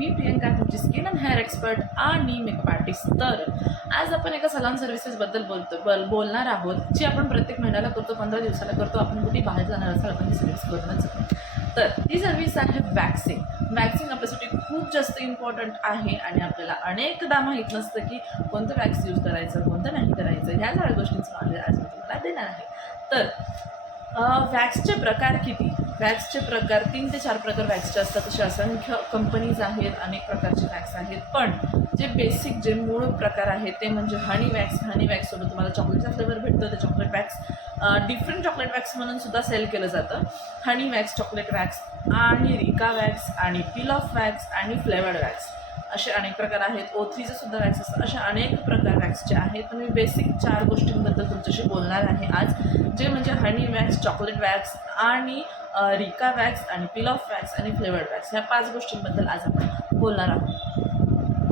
मी प्रियंका तुमची skin and hair expert आणि makeup artist तर आज आपण एका सलॉन सर्व्हिसेसबद्दल बोलतो बल बोलणार आहोत जी आपण प्रत्येक महिन्याला करतो पंधरा दिवसाला करतो आपण कुठे बाहेर जाणार असाल आपण ती सर्व्हिस करूनच तर ही सर्व्हिस आहे वॅक्सिंग वॅक्सिंग आपल्यासाठी खूप जास्त इम्पॉर्टंट आहे आणि आपल्याला अनेकदा माहीत नसतं की कोणतं वॅक्स यूज करायचं कोणतं नाही करायचं ह्या सगळ्या गोष्टींचं नॉलेज आज मी तुम्हाला देणार आहे. तर वॅक्सचे प्रकार किती? वॅक्सचे प्रकार तीन ते चार प्रकार वॅक्सचे असतात तसे असंख्य कंपनीज आहेत अनेक प्रकारचे वॅक्स आहेत. पण जे बेसिक जे मूळ प्रकार आहेत ते म्हणजे हनी वॅक्स हनी वॅक्ससोबत तुम्हाला चॉकलेटचा फ्लेवर भेटतो ते chocolate wax different chocolate wax म्हणून सुद्धा सेल केलं जातं. हनी वॅक्स चॉकलेट वॅक्स आणि रिका वॅक्स आणि पिल ऑफ वॅक्स आणि फ्लेवर्ड वॅक्स. असे अनेक प्रकार आहेत. ओथरीचे सुद्धा वॅक्स असतात. असे अनेक प्रकार वॅक्सचे आहेत. तर मी बेसिक चार गोष्टींबद्दल तुमच्याशी बोलणार आहे आज. जे म्हणजे हनी वॅक्स चॉकलेट वॅक्स आणि रिका वॅक्स आणि पिल ऑफ वॅक्स आणि फ्लेवर्ड वॅक्स ह्या पाच गोष्टींबद्दल आज आपण बोलणार आहोत.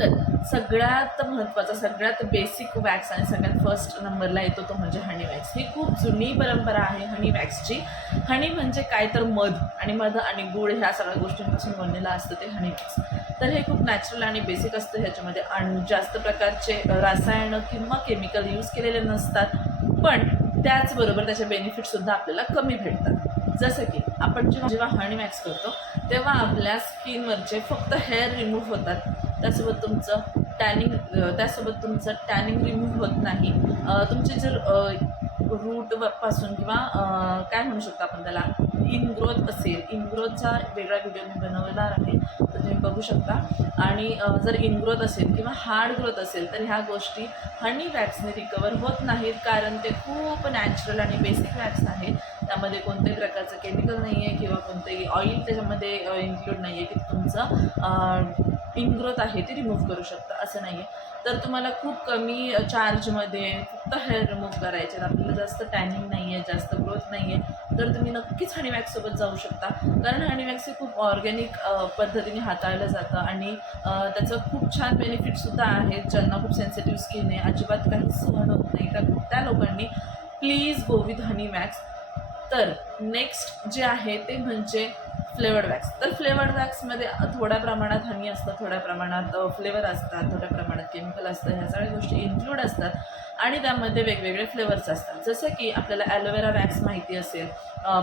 तर सगळ्यात महत्त्वाचा सगळ्यात बेसिक वॅक्स आणि सगळ्यात फर्स्ट नंबरला येतो तो म्हणजे हनी वॅक्स ही खूप जुनी परंपरा आहे हनी वॅक्सची हनी म्हणजे काय तर मध आणि मध आणि गुळ ह्या सगळ्या गोष्टींपासून बनलेलं असतं ते हनी वॅक्स तर हे खूप नॅचरल आणि बेसिक असतं. ह्याच्यामध्ये आणि जास्त प्रकारचे रसायनं किंवा केमिकल यूज केलेले नसतात. पण त्याचबरोबर त्याचे बेनिफिटसुद्धा आपल्याला कमी भेटतात. जसं की आपण जेव्हा जेव्हा हनी वॅक्स करतो तेव्हा आपल्या स्किनवरचे फक्त हेअर रिमूव्ह होतात. त्यासोबत तुमचं टॅनिंग त्यासोबत तुमचं टॅनिंग रिमूव्ह होत नाही. तुमचे जर रूटपासून किंवा काय म्हणू शकतो आपण त्याला? इनग्रोथ असेल. इनग्रोथचा वेगळा व्हिडिओ मी बनवणार आहे. तर तुम्ही बघू शकता. आणि जर इनग्रोथ असेल किंवा हार्ड ग्रोथ असेल तर ह्या गोष्टी हनी वॅक्सने रिकवर होत नाहीत. कारण ते खूप नॅचरल आणि बेसिक वॅक्स आहे. त्यामध्ये कोणत्याही प्रकारचं केमिकल नाही आहे किंवा कोणतेही ऑइल त्याच्यामध्ये इन्क्लूड नाही आहे की तुमचं इनग्रोथ आहे ती रिमूव्ह करू शकता असं नाही आहे तर तुम्हाला खूप कमी चार्जमध्ये फक्त हेअर रिमूव्ह करायचे आहेत. आपल्याला जास्त टॅनिंग नाही आहे जास्त ग्रोथ नाही आहे तर तुम्ही नक्कीच हनीवॅक्ससोबत जाऊ शकता. कारण हनीवॅक्स हे खूप ऑर्गॅनिक पद्धतीने हाताळलं जातं आणि त्याचं खूप छान बेनिफिटसुद्धा आहेत ज्यांना खूप सेन्सिटिव्ह स्किन आहे अजिबात काहीच सहन होत नाही. तर त्या लोकांनी प्लीज गो विथ हनीवॅक्स तर नेक्स्ट जे आहे ते म्हणजे फ्लेवर्ड वॅक्स तर फ्लेवर्ड वॅक्समध्ये थोड्या प्रमाणात हनी असतं थोड्या प्रमाणात फ्लेवर असतात थोड्या प्रमाणात केमिकल असतं ह्या सगळ्या गोष्टी इन्क्लूड असतात. आणि त्यामध्ये वेगवेगळे फ्लेवर्स असतात. जसं की आपल्याला ॲलोवेरा वॅक्स माहिती असेल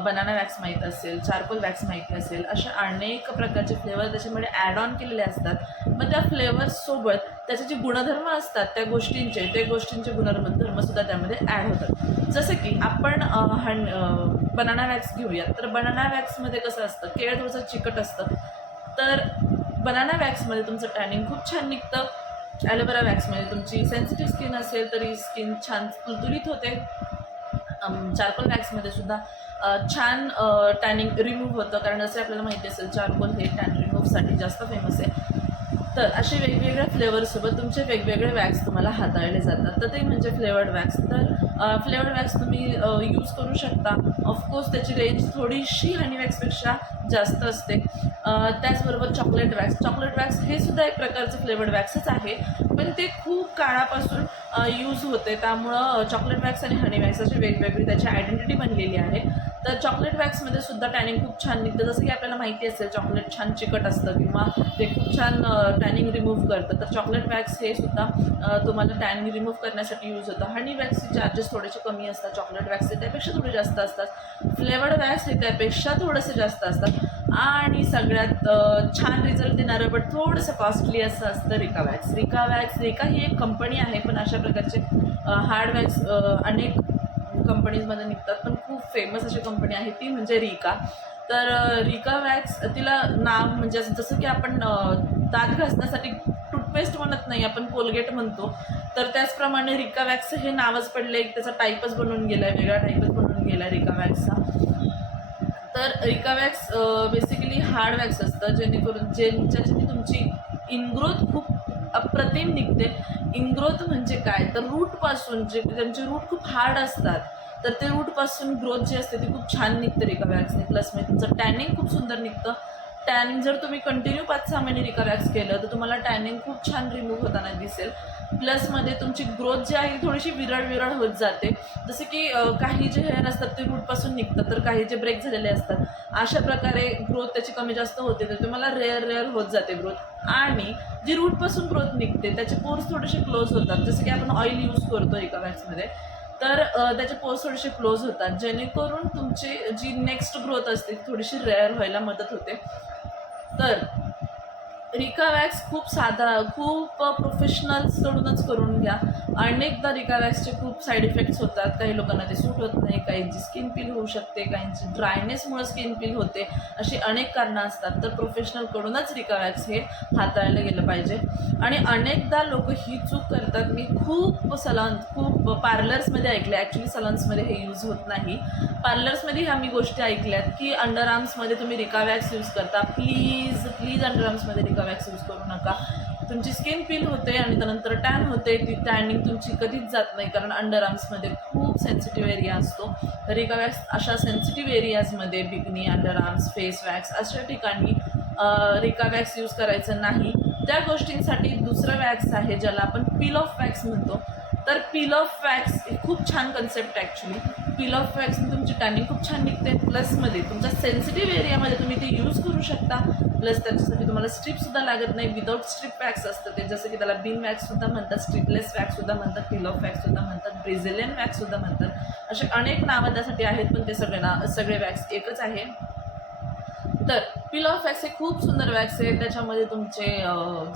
बनाना वॅक्स माहीत असेल चारकोल वॅक्स माहिती असेल अशा अनेक प्रकारचे फ्लेवर त्याच्यामध्ये ॲड ऑन केलेले असतात. मग त्या फ्लेवर्ससोबत त्याचे जे गुणधर्म असतात त्या गोष्टींचे ते गोष्टींचे गुणधर्मसुद्धा त्यामध्ये ॲड होतात. जसं की आपण अ, हण बनाना वॅक्स घेऊयात. तर बनाना वॅक्समध्ये कसं असतं? केळ थोडंसं चिकट असतं. तर बनाना वॅक्समध्ये तुमचं टॅनिंग खूप छान निघतं. ॲलोवेरा वॅक्समध्ये तुमची सेन्सिटिव्ह स्किन असेल तरी स्किन छान तुलतुलीत होते. चारकोल वॅक्समध्ये सुद्धा छान टॅनिंग रिमूव्ह होतं. कारण असे आपल्याला माहिती असेल चारकोल हे टॅन रिमूव्हसाठी जास्त फेमस आहे. तर असे वेगवेगळ्या फ्लेवरसोबत तुमचे वेगवेगळे वॅक्स तुम्हाला हाताळले जातात. तर ते म्हणजे फ्लेवर्ड वॅक्स तर फ्लेवर्ड वॅक्स तुम्ही यूज करू शकता. ऑफकोर्स त्याची रेंज थोडीशी हनी वॅक्सपेक्षा जास्त असते. त्याचबरोबर चॉकलेट वॅक्स चॉकलेट वॅक्स हे सुद्धा एक प्रकारचं फ्लेवर्ड वॅक्सच आहे. पण ते खूप काळापासून यूज होते. त्यामुळं चॉकलेट वॅक्स आणि हनी वॅक्स अशी वेगवेगळी त्याची आयडेंटिटी बनलेली आहे. तर चॉकलेट वॅक्समध्ये सुद्धा टॅनिंग खूप छान निघतं. जसं की आपल्याला माहिती असेल चॉकलेट छान चिकट असतं किंवा ते खूप छान टॅनिंग रिमूव्ह करतं. तर चॉकलेट वॅक्स हे सुद्धा तुम्हाला टॅनिंग रिमूव्ह करण्यासाठी यूज होतं. हनी वॅक्सचे चार्जेस थोडेसे कमी असतात. चॉकलेट वॅक्सचे त्यापेक्षा थोडे जास्त असतात. फ्लेवर्ड वॅक्स हे त्यापेक्षा थोडेसे जास्त असतात. आणि सगळ्यात छान रिझल्ट देणारं बट थोडंसं कॉस्टली असं असतं Rica wax Rica wax Rica ही एक कंपनी आहे पण अशा प्रकारचे हार्ड वॅक्स अनेक कंपनीजमध्ये निघतात. पण खूप फेमस अशी कंपनी आहे ती म्हणजे रिका. तर रिका वॅक्स तिला नाम म्हणजे जसं की आपण दात घासण्यासाठी टूथपेस्ट म्हणत नाही आपण कोलगेट म्हणतो. तर त्याचप्रमाणे रिका वॅक्स हे नावच पडले एक त्याचा टाईपच बनून गेला आहे वेगळा टाईपच बनून गेला आहे रिका वॅक्सचा. तर Rica wax basically hard wax असतं जेणेकरून जे ज्याच्याने तुमची इनग्रोथ खूप अप्रतिम निघते. इनग्रोथ म्हणजे काय? तर रूटपासून जे त्यांचे रूट खूप हार्ड असतात तर ते रूटपासून ग्रोथ जी असते ती खूप छान निघते रिका वॅक्सने प्लस म्हणजे तुमचं टॅनिंग खूप सुंदर निघतं. टॅनिंग जर तुम्ही कंटिन्यू पाच सहा महिने रिकावॅक्स केलं तर तुम्हाला टॅनिंग खूप छान रिमूव्ह होताना दिसेल. प्लसमध्ये तुमची ग्रोथ जी आहे थोडीशी विरळ विरळ होत जाते. जसे की काही जे हेअर असतात ते रूटपासून निघतात. तर काही जे ब्रेक झालेले असतात अशा प्रकारे ग्रोथ त्याची कमी जास्त होते तर तुम्हाला रेअर रेअर होत जाते ग्रोथ आणि जी रूटपासून ग्रोथ निघते त्याचे पोर्स थोडेसे क्लोज होतात. जसं की आपण ऑइल यूज करतो रिकवॅक्समध्ये तर त्याचे पोर्स थोडेसे क्लोज होतात. जेणेकरून तुमची जी नेक्स्ट ग्रोथ असते ती थोडीशी रेअर व्हायला मदत होते. तर रिकावॅक्स खूप साधा खूप प्रोफेशनल्सकडूनच करून घ्या. अनेकदा रिकावॅक्सचे खूप साईड इफेक्ट्स होतात. काही लोकांना ते सूट होत नाही काहींची स्किन पील होऊ शकते काहींची ड्रायनेसमुळे स्किन पील होते अशी अनेक कारणं असतात. तर प्रोफेशनलकडूनच रिकावॅक्स हे हाताळलं गेलं पाहिजे. आणि अनेकदा लोक ही चूक करतात. मी खूप सलॉन खूप पार्लर्समध्ये ऐकले ॲक्च्युली सलॉन्समध्ये हे यूज होत नाही. पार्लर्समध्ये ह्या मी गोष्टी ऐकल्यात की अंडर आर्म्समध्ये तुम्ही रिकावॅक्स यूज करता. प्लीज प्लीज अंडर आर्म्समध्ये रिकावॅक्स यूज करू नका. तुमची स्किन पील होते आणि त्यानंतर टॅन होते ती टॅनिंग तुमची कधीच जात नाही कारण अंडर आर्म्समध्ये खूप सेन्सिटिव्ह एरिया असतो. तर रिकावॅक्स अशा sensitive एरियाजमध्ये bikini under arms face wax अशा ठिकाणी रिका वॅक्स यूज करायचं नाही. त्या गोष्टींसाठी दुसरं वॅक्स आहे ज्याला आपण पील ऑफ वॅक्स म्हणतो. तर पील ऑफ वॅक्स ही खूप छान कन्सेप्ट ॲक्च्युली पील ऑफ वॅक्सने तुमची टॅनिंग खूप छान निघते. प्लसमध्ये तुमच्या सेन्सिटिव्ह एरियामध्ये तुम्ही ते यूज करू शकता. प्लस त्याच्यासाठी तुम्हाला स्ट्रिपसुद्धा लागत नाही. विदाऊट स्ट्रीप वॅक्स असतं ते. जसं की त्याला बीन वॅक्ससुद्धा म्हणतात स्ट्रीपलेस वॅक्ससुद्धा म्हणतात पील ऑफ वॅक्ससुद्धा म्हणतात ब्रेझिलियन वॅक्ससुद्धा म्हणतात. असे अनेक नावं त्यासाठी आहेत पण ते सगळे ना सगळे वॅक्स एकच आहे. तर पिल ऑफ वॅक्स हे खूप सुंदर वॅक्स आहे. त्याच्यामध्ये तुमचे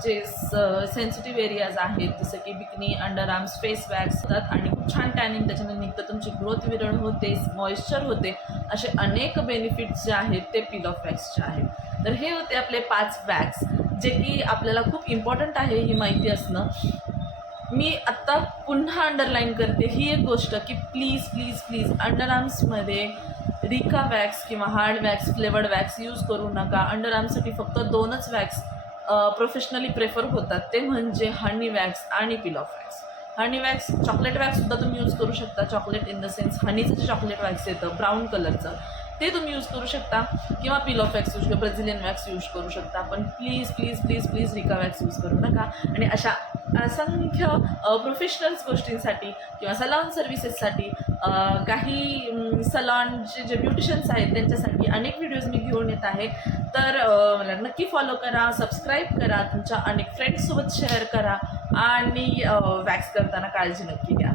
जे सेन्सिटिव्ह एरियाज आहेत जसं की bikini under arms face wax होतात आणि खूप छान टॅनिंग त्याच्याने निघतं. तुमची ग्रोथ विरळ होते मॉइश्चर होते. असे अनेक बेनिफिट्स जे आहेत ते पिल ऑफ वॅक्सचे आहेत. तर हे होते आपले पाच वॅक्स जे की आपल्याला खूप इम्पॉर्टंट आहे ही माहिती असणं. मी आत्ता पुन्हा अंडरलाईन करते. ही एक गोष्ट की प्लीज प्लीज प्लीज अंडर आर्म्समध्ये रिका वॅक्स किंवा hard wax flavoured wax use करू नका. अंडर फक्त दोनच वॅक्स प्रोफेशनली प्रेफर होतात. ते म्हणजे हनी वॅक्स आणि peel off wax honey wax chocolate वॅक्ससुद्धा तुम्ही यूज करू शकता. चॉकलेट इन द सेन्स हनीचं जे चॉकलेट वॅक्स येतं ब्राऊन कलरचं ते तुम्ही यूज करू शकता. किंवा पिल ऑफ वॅक्स यूज किंवा ब्रेझिलियन वॅक्स यूज करू शकता. पण please please please please Rica wax use करू नका. आणि अशा असंख्य प्रोफेशनल्स गोष्टींसाठी किंवा सलॉन सर्व्हिसेससाठी काही सलॉनचे जे ब्युटिशन्स आहेत त्यांच्यासाठी अनेक व्हिडिओज मी घेऊन येत आहे. तर मला नक्की फॉलो करा सबस्क्राईब करा तुमच्या अनेक फ्रेंड्ससोबत शेअर करा आणि वॅक्स करताना काळजी नक्की घ्या.